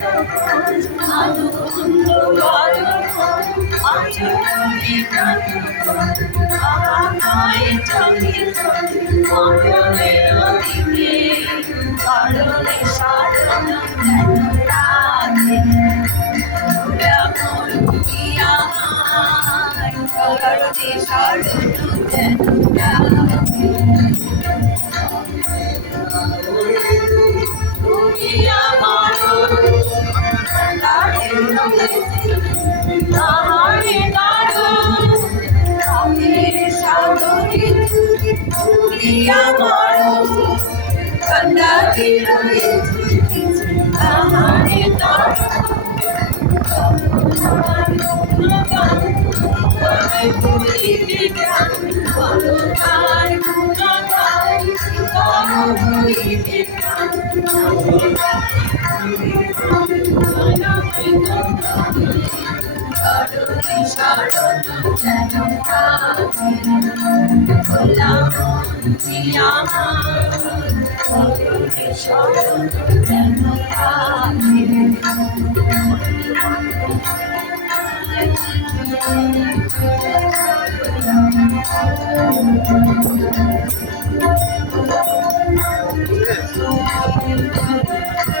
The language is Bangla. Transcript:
অন্ধকার আচরণে আমায় চলে মরণের দিকে কারণে সারণ যেন রাধে কারণে সারণ যেন রাধে তুমি আমার তাহারে দারুণ রাতের সাগরে তুমি আমার কান্নাকে রয়েছে তাহারে